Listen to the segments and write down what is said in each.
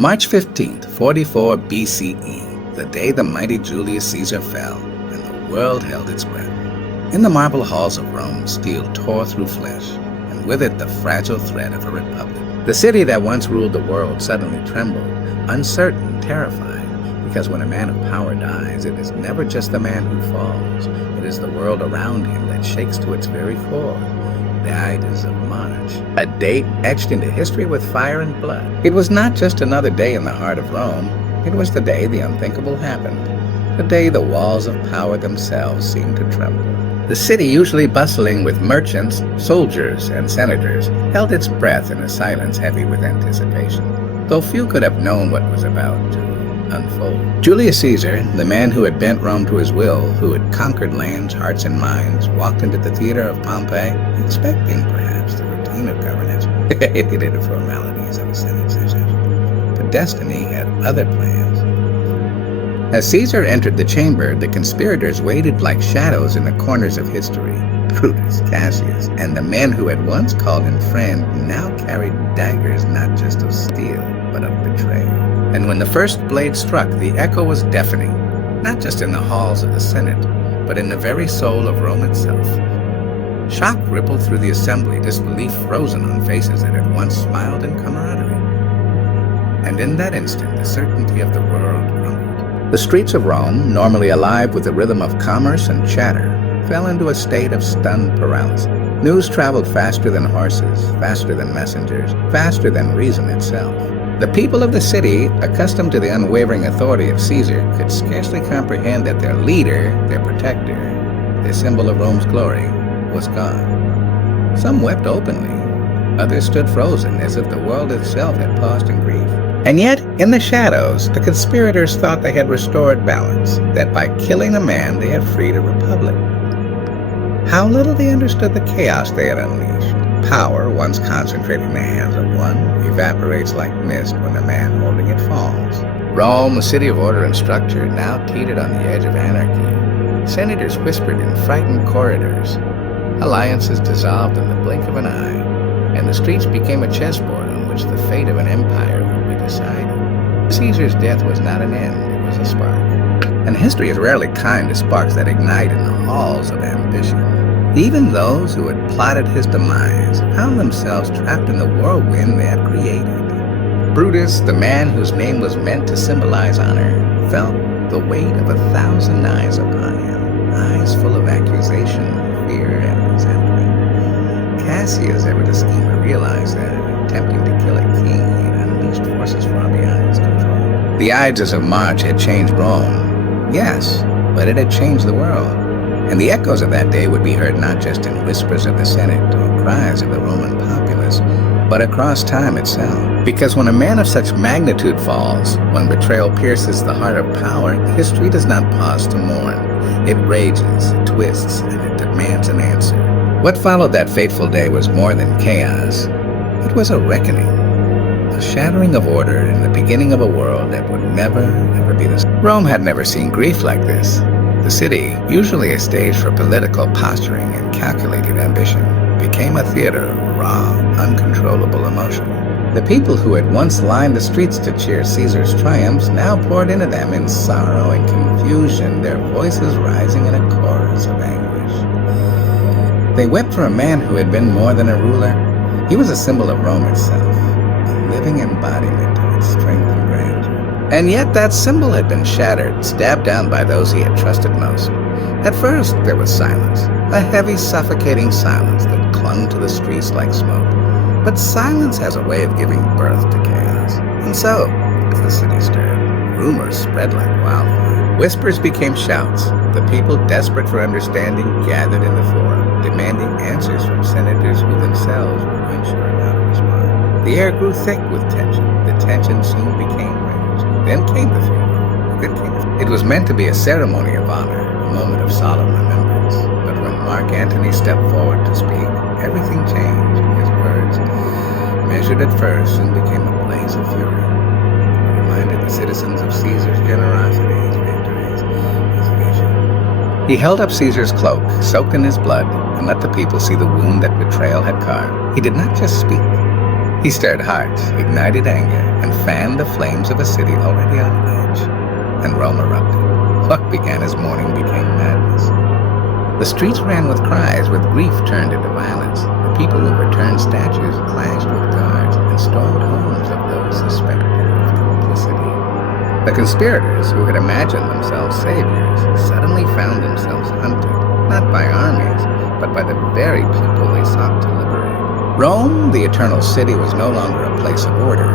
March 15th, 44 BCE, the day the mighty Julius Caesar fell, and the world held its breath. In the marble halls of Rome, steel tore through flesh, and with it the fragile thread of a republic. The city that once ruled the world suddenly trembled, uncertain, terrified, because when a man of power dies, it is never just the man who falls, it is the world around him that shakes to its very core. The Ides of March, a date etched into history with fire and blood. It was not just another day in the heart of Rome, it was the day the unthinkable happened, the day the walls of power themselves seemed to tremble. The city, usually bustling with merchants, soldiers, and senators, held its breath in a silence heavy with anticipation, though few could have known what was about to unfold. Julius Caesar, the man who had bent Rome to his will, who had conquered lands, hearts, and minds, walked into the theater of Pompeii, expecting perhaps the routine of governance, the formalities of a Senate session. But destiny had other plans. As Caesar entered the chamber, the conspirators waited like shadows in the corners of history. Brutus, Cassius, and the men who had once called him friend now carried daggers not just of steel, but of betrayal. And when the first blade struck, the echo was deafening, not just in the halls of the Senate, but in the very soul of Rome itself. Shock rippled through the assembly, disbelief frozen on faces that had once smiled in camaraderie. And in that instant, the certainty of the world crumbled. The streets of Rome, normally alive with the rhythm of commerce and chatter, fell into a state of stunned paralysis. News traveled faster than horses, faster than messengers, faster than reason itself. The people of the city, accustomed to the unwavering authority of Caesar, could scarcely comprehend that their leader, their protector, their symbol of Rome's glory, was gone. Some wept openly, others stood frozen as if the world itself had paused in grief. And yet, in the shadows, the conspirators thought they had restored balance, that by killing a man they had freed a republic. How little they understood the chaos they had unleashed. Power, once concentrated in the hands of one, evaporates like mist when the man holding it falls. Rome, a city of order and structure, now teetered on the edge of anarchy. Senators whispered in frightened corridors. Alliances dissolved in the blink of an eye, and the streets became a chessboard on which the fate of an empire would be decided. Caesar's death was not an end, it was a spark. And history is rarely kind to sparks that ignite in the halls of ambition. Even those who had plotted his demise found themselves trapped in the whirlwind they had created. Brutus, the man whose name was meant to symbolize honor, felt the weight of 1,000 eyes upon him, eyes full of accusation, fear, and resentment. Cassius, ever the schemer, realized that in attempting to kill a king, he had unleashed forces far beyond his control. The Ides of March had changed Rome, yes, but it had changed the world. And the echoes of that day would be heard not just in whispers of the Senate or cries of the Roman populace, but across time itself. Because when a man of such magnitude falls, when betrayal pierces the heart of power, history does not pause to mourn. It rages, it twists, and it demands an answer. What followed that fateful day was more than chaos. It was a reckoning, a shattering of order and the beginning of a world that would never, ever be the same. Rome had never seen grief like this. The city, usually a stage for political posturing and calculated ambition, became a theater of raw, uncontrollable emotion. The people who had once lined the streets to cheer Caesar's triumphs now poured into them in sorrow and confusion, their voices rising in a chorus of anguish. They wept for a man who had been more than a ruler. He was a symbol of Rome itself, a living embodiment of its strength and grandeur. And yet that symbol had been shattered, stabbed down by those he had trusted most. At first, there was silence, a heavy, suffocating silence that clung to the streets like smoke. But silence has a way of giving birth to chaos. And so, as the city stirred, rumors spread like wildfire. Whispers became shouts. The people, desperate for understanding, gathered in the forum, demanding answers from senators who themselves were unsure of how to respond. The air grew thick with tension. The tension soon became Then came the funeral. It was meant to be a ceremony of honor, a moment of solemn remembrance. But when Mark Antony stepped forward to speak, everything changed. His words, measured at first, soon became a blaze of fury. He reminded the citizens of Caesar's generosity, his victories, his vision. He held up Caesar's cloak, soaked in his blood, and let the people see the wound that betrayal had carved. He did not just speak. He stirred hearts, ignited anger, and fanned the flames of a city already on edge. And Rome erupted. What began as mourning became madness. The streets ran with cries, with grief turned into violence. The people overturned statues, clashed with guards, and stormed homes of those suspected of complicity. The conspirators, who had imagined themselves saviors, suddenly found themselves hunted, not by armies, but by the very people they sought to liberate. Rome, the eternal city, was no longer a place of order.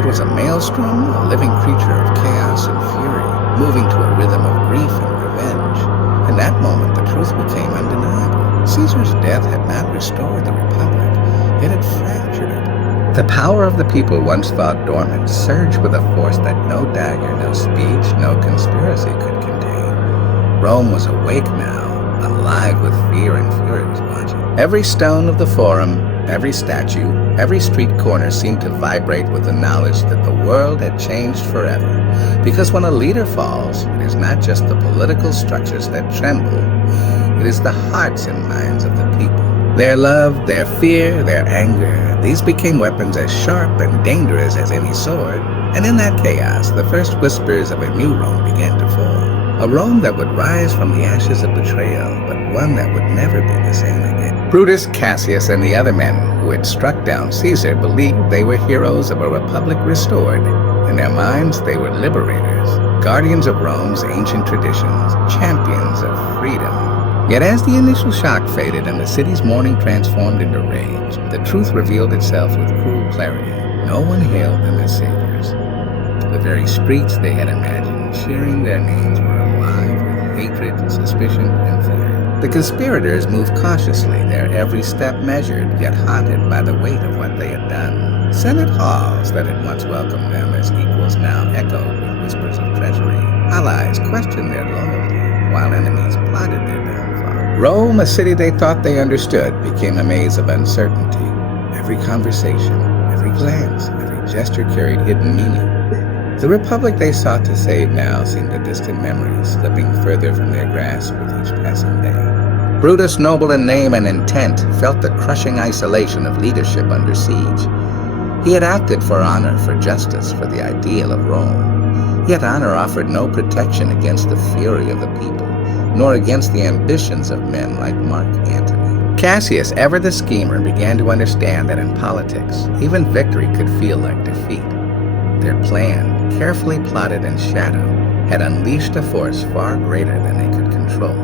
It was a maelstrom, a living creature of chaos and fury, moving to a rhythm of grief and revenge. In that moment, the truth became undeniable. Caesar's death had not restored the Republic. It had fractured it. The power of the people once thought dormant surged with a force that no dagger, no speech, no conspiracy could contain. Rome was awake now, alive with fear, and fury was watching. Every stone of the Forum, every statue, every street corner seemed to vibrate with the knowledge that the world had changed forever. Because when a leader falls, it is not just the political structures that tremble, it is the hearts and minds of the people. Their love, their fear, their anger, these became weapons as sharp and dangerous as any sword. And in that chaos, the first whispers of a new Rome began to form. A Rome that would rise from the ashes of betrayal, but one that would never be the same again. Brutus, Cassius, and the other men who had struck down Caesar believed they were heroes of a republic restored. In their minds, they were liberators, guardians of Rome's ancient traditions, champions of freedom. Yet as the initial shock faded and the city's mourning transformed into rage, the truth revealed itself with cruel clarity. No one hailed them as saviors. The very streets they had imagined cheering their names were alive with hatred, suspicion, and fear. The conspirators moved cautiously, their every step measured, yet haunted by the weight of what they had done. Senate halls that had once welcomed them as equals now echoed with whispers of treachery. Allies questioned their loyalty, while enemies plotted their downfall. Rome, a city they thought they understood, became a maze of uncertainty. Every conversation, every glance, every gesture carried hidden meaning. The republic they sought to save now seemed a distant memory, slipping further from their grasp with each passing day. Brutus, noble in name and intent, felt the crushing isolation of leadership under siege. He had acted for honor, for justice, for the ideal of Rome. Yet honor offered no protection against the fury of the people, nor against the ambitions of men like Mark Antony. Cassius, ever the schemer, began to understand that in politics, even victory could feel like defeat. Their plan, carefully plotted in shadow, had unleashed a force far greater than they could control.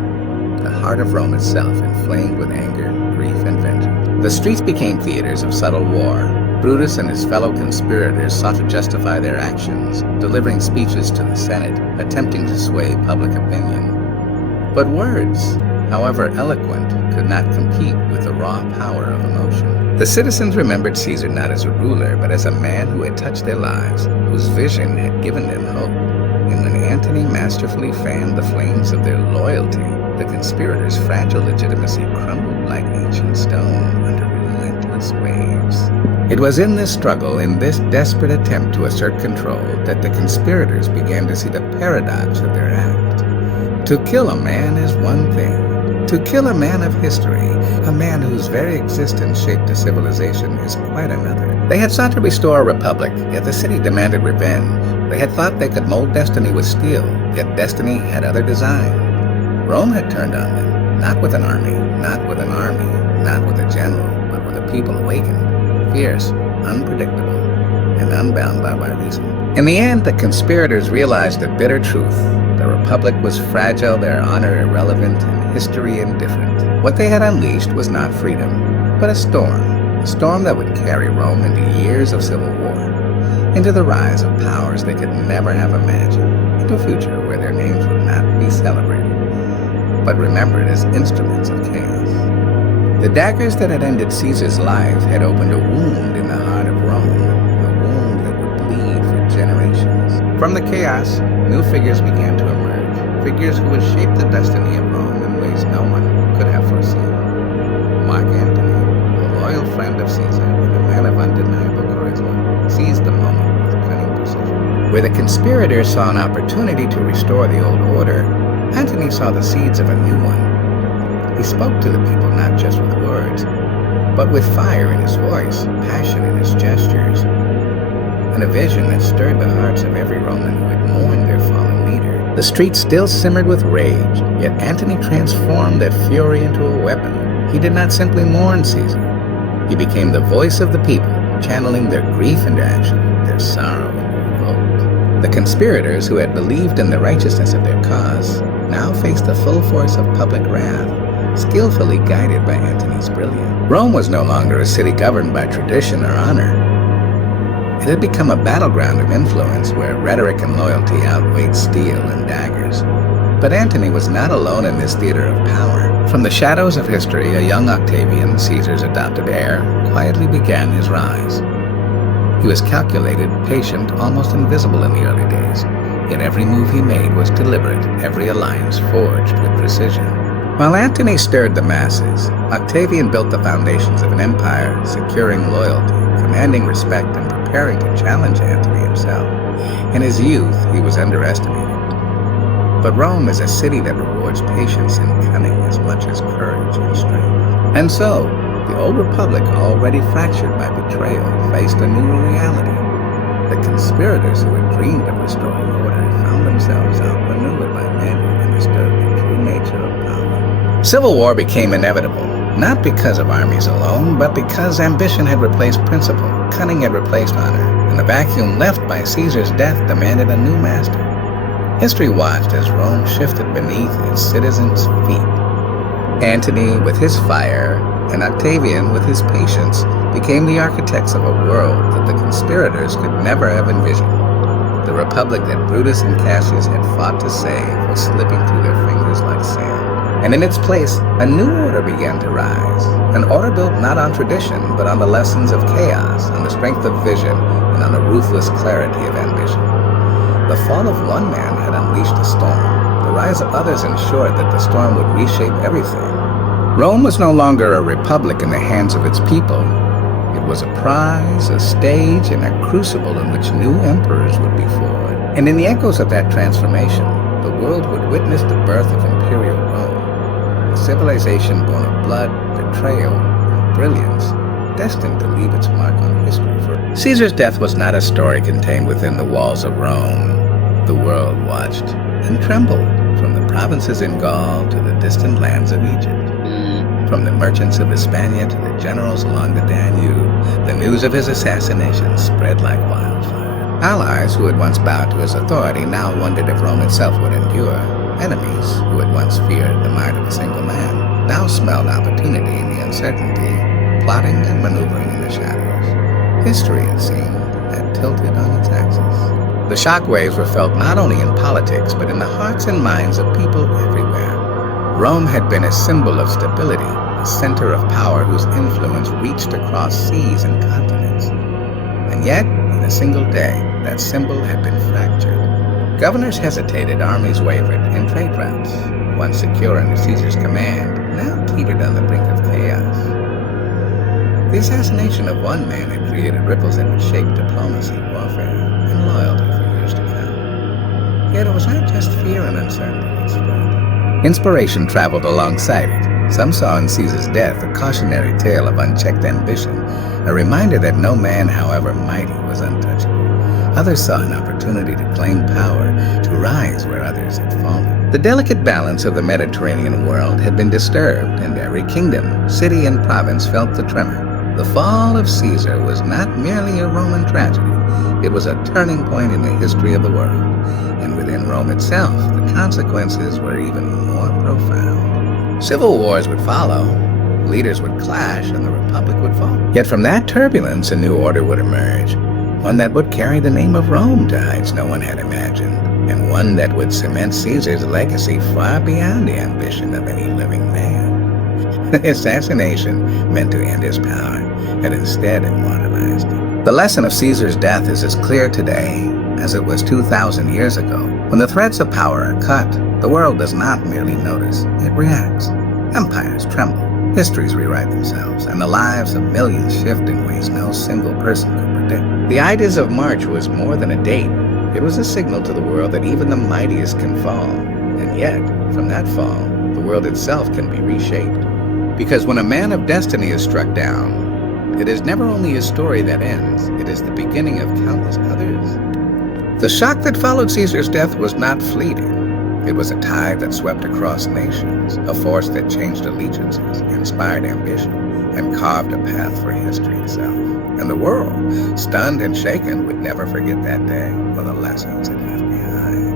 The heart of Rome itself inflamed with anger, grief, and vengeance. The streets became theaters of subtle war. Brutus and his fellow conspirators sought to justify their actions, delivering speeches to the Senate, attempting to sway public opinion. But words, however eloquent, could not compete with the raw power of emotion. The citizens remembered Caesar not as a ruler, but as a man who had touched their lives, whose vision had given them hope. And when Antony masterfully fanned the flames of their loyalty, the conspirators' fragile legitimacy crumbled like ancient stone under relentless waves. It was in this struggle, in this desperate attempt to assert control, that the conspirators began to see the paradox of their act. To kill a man is one thing. To kill a man of history, a man whose very existence shaped a civilization, is quite another. They had sought to restore a republic, yet the city demanded revenge. They had thought they could mold destiny with steel, yet destiny had other design. Rome had turned on them, not with an army, not with a general, but with a people awakened, fierce, unpredictable, and unbound by reason. In the end, the conspirators realized the bitter truth. The republic was fragile, their honor irrelevant, and history indifferent. What they had unleashed was not freedom, but a storm that would carry Rome into years of civil war, into the rise of powers they could never have imagined, into a future where their names would not be celebrated, but remembered as instruments of chaos. The daggers that had ended Caesar's life had opened a wound in the heart of Rome, a wound that would bleed for generations. From the chaos, new figures began to emerge, figures who would shape the destiny of Rome in ways no one could have foreseen. Mark Antony, a loyal friend of Caesar and a man of undeniable charisma, seized the moment with cunning precision. Where the conspirators saw an opportunity to restore the old order, Antony saw the seeds of a new one. He spoke to the people not just with words, but with fire in his voice, passion in his gestures, and a vision that stirred the hearts of every Roman who had mourned their fallen leader. The streets still simmered with rage, yet Antony transformed that fury into a weapon. He did not simply mourn Caesar. He became the voice of the people, channeling their grief into action, their sorrow into revolt. The conspirators who had believed in the righteousness of their cause now faced the full force of public wrath, skillfully guided by Antony's brilliance. Rome was no longer a city governed by tradition or honor. It had become a battleground of influence where rhetoric and loyalty outweighed steel and daggers. But Antony was not alone in this theater of power. From the shadows of history, a young Octavian, Caesar's adopted heir, quietly began his rise. He was calculated, patient, almost invisible in the early days, yet every move he made was deliberate, every alliance forged with precision. While Antony stirred the masses, Octavian built the foundations of an empire, securing loyalty, commanding respect, and preparing to challenge Antony himself. In his youth, he was underestimated. But Rome is a city that rewards patience and cunning as much as courage and strength. And so, the old republic, already fractured by betrayal, faced a new reality. The conspirators who had dreamed of restoring order found themselves outmaneuvered by men who understood the true nature of power. Civil war became inevitable, not because of armies alone, but because ambition had replaced principle, cunning had replaced honor, and the vacuum left by Caesar's death demanded a new master. History watched as Rome shifted beneath its citizens' feet. Antony, with his fire, and Octavian, with his patience, became the architects of a world that the conspirators could never have envisioned. The republic that Brutus and Cassius had fought to save was slipping through their fingers like sand. And in its place, a new order began to rise. An order built not on tradition, but on the lessons of chaos, on the strength of vision, and on the ruthless clarity of ambition. The fall of one man had unleashed a storm. The rise of others ensured that the storm would reshape everything. Rome was no longer a republic in the hands of its people. It was a prize, a stage, and a crucible in which new emperors would be forged. And in the echoes of that transformation, the world would witness the birth of Imperial Rome, a civilization born of blood, betrayal, and brilliance, destined to leave its mark on history forever. Caesar's death was not a story contained within the walls of Rome. The world watched and trembled, from the provinces in Gaul to the distant lands of Egypt. From the merchants of Hispania to the generals along the Danube, the news of his assassination spread like wildfire. Allies who had once bowed to his authority now wondered if Rome itself would endure. Enemies who had once feared the might of a single man now smelled opportunity in the uncertainty, plotting and maneuvering in the shadows. History, it seemed, had tilted on its axis. The shockwaves were felt not only in politics, but in the hearts and minds of people everywhere. Rome had been a symbol of stability, a center of power whose influence reached across seas and continents. And yet, in a single day, that symbol had been fractured. Governors hesitated, armies wavered, and trade routes, once secure under Caesar's command, now teetered on the brink of chaos. The assassination of one man had created ripples that would shape diplomacy, warfare, and loyalty for years to come. Yet it was not just fear and uncertainty that spread. Inspiration traveled alongside it. Some saw in Caesar's death a cautionary tale of unchecked ambition, a reminder that no man, however mighty, was untouchable. Others saw an opportunity to claim power, to rise where others had fallen. The delicate balance of the Mediterranean world had been disturbed, and every kingdom, city, and province felt the tremor. The fall of Caesar was not merely a Roman tragedy. It was a turning point in the history of the world. And within Rome itself, the consequences were even more profound. Civil wars would follow, leaders would clash, and the republic would fall. Yet from that turbulence, a new order would emerge, one that would carry the name of Rome to heights no one had imagined, and one that would cement Caesar's legacy far beyond the ambition of any living man. The assassination meant to end his power, and instead immortalized it. The lesson of Caesar's death is as clear today as it was 2,000 years ago. When the threads of power are cut, the world does not merely notice, it reacts. Empires tremble, histories rewrite themselves, and the lives of millions shift in ways no single person could predict. The Ides of March was more than a date. It was a signal to the world that even the mightiest can fall. And yet, from that fall, the world itself can be reshaped. Because when a man of destiny is struck down, it is never only his story that ends, it is the beginning of countless others. The shock that followed Caesar's death was not fleeting. It was a tide that swept across nations, a force that changed allegiances, inspired ambition, and carved a path for history itself. And the world, stunned and shaken, would never forget that day or the lessons it left behind.